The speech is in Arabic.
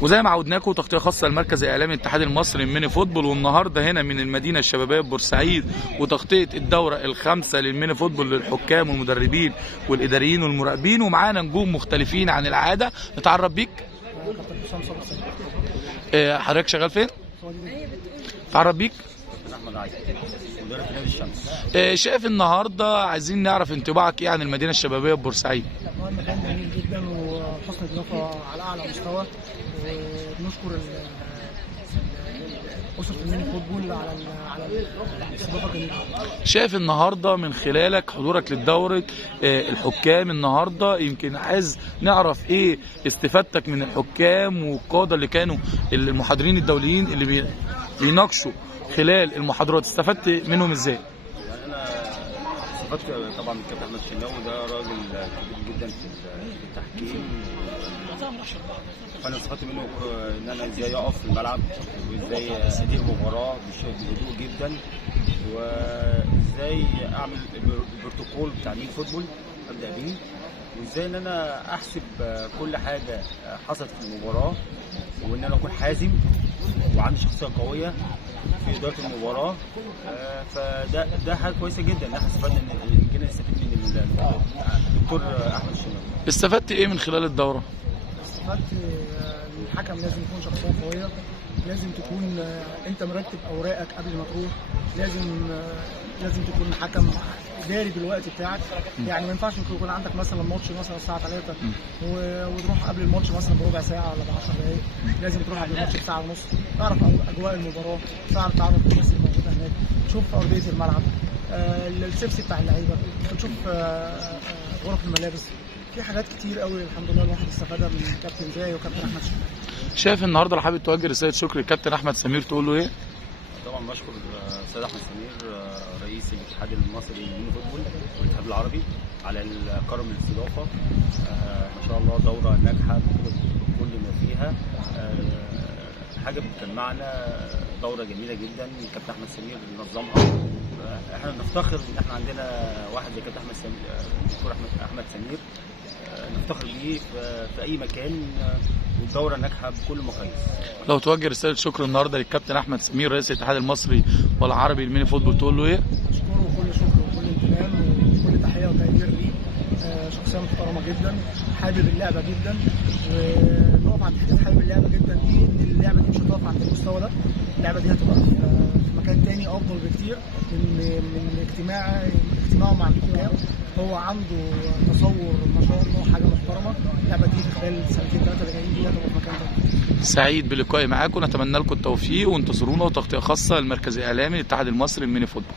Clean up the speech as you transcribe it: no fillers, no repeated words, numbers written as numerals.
وزي ما عودناكم تغطيه خاصه للمركز الاعلامي الاتحاد المصري للميني فوتبول، والنهارده هنا من المدينه الشبابيه ببورسعيد، وتغطيه الدوره الخامسه للميني فوتبول للحكام والمدربين والاداريين والمراقبين، ومعانا نجوم مختلفين عن العاده. نتعرف بيك. حضرتك شغال فين؟ نتعرف بيك. احمد عايز مدرب في نادي الشمس. شايف النهارده عايزين نعرف انطباعك ايه عن المدينه الشبابيه ببورسعيد؟ طبعا المكان جميل جدا وحسن اضافه على اعلى مستوى، وبنشكر اسره الميني فوتبول على الاستضافه الجميله. شايف النهارده من خلالك حضورك للدوره الحكام النهارده، يمكن عايز نعرف ايه استفادتك من الحكام والقاده اللي كانوا المحاضرين الدوليين اللي بيناقشوا خلال المحاضرات، استفدت منهم ازاي؟ يعني انا استفدت طبعا من الكابتن احمد شناوي، ده راجل كبير جدا في التحكيم، فانا استفدت منه ان انا ازاي اقف في الملعب، وازاي ادير مباراه بهدوء جدا، وازاي اعمل البروتوكول بتاع مين فوتبول ابدا بيه، وازاي ان انا احسب كل حاجه حصلت في المباراه، وان انا اكون حازم وعندي شخصيه قويه في اداره المباراه. فده حاجه كويسه جدا ان احنا استفدنا جينا نستفيد من الدكتور احمد الشناوي. استفدت ايه من خلال الدوره؟ استفدت ان الحكم لازم يكون شخصيه قويه، لازم تكون انت مرتب اوراقك قبل ما تروح، لازم تكون حكم داري بالوقت بتاعك. يعني ما ينفعش يكون عندك مثلا ماتش مثلا الساعه 3 وتروح قبل الماتش مثلا بربع ساعه ولا ب 10 دقائق، لازم تروح قبل الماتش بساعه ونص، تعرف اجواء المباراه، تعرف الناس اللي موجوده هناك، تشوف ارضيه الملعب، السيبسي بتاع اللعيبه، تشوف غرف الملابس. في حاجات كتير قوي الحمد لله الواحد استفادها من كابتن زاهي وكابتن احمد شناوي. شايف النهارده لو حابب توجه رساله شكر للكابتن احمد سمير تقول له ايه؟ طبعا بشكر السيد احمد سمير رئيس الاتحاد المصري للميني فوتبول والاتحاد العربي على كرم الاستضافه. ما شاء الله دوره ناجحه بكل ما فيها، حاجه بتجمعنا، دوره جميله جدا الكابتن احمد سمير نظمها. احنا نفتخر ان احنا عندنا واحد زي كابتن احمد سمير، الدكتور احمد سمير، نفتخر بيه في اي مكان، والدوره ناجحه بكل مقاييس. لو توجه رساله شكر النهارده للكابتن احمد سمير رئيس الاتحاد المصري والعربي للميني فوتبول تقول له ايه؟ اشكره كل شكر وكل امتنان وكل تحيه وتقدير ليه. شخصيه محترمه جدا، حابب اللعبه جدا، ونقف عند حته حابب اللعبه جدا دي، ان اللعبه دي مش هتقف عند المستوى ده، اللعبه دي هتبقى في مكان تاني افضل بكتير من اجتماعه مع الحكام. هو عنده تصور ما شاء الله حاجه محترمه، اللعبه دي في خلال سنتين ثلاثه اللي جايين دي هتبقى في مكان تاني. سعيد بلقائي معاكم، نتمنى لكم التوفيق وانتصرونا، وتغطيه خاصه للمركز الاعلامي للاتحاد المصري للميني فوتبول.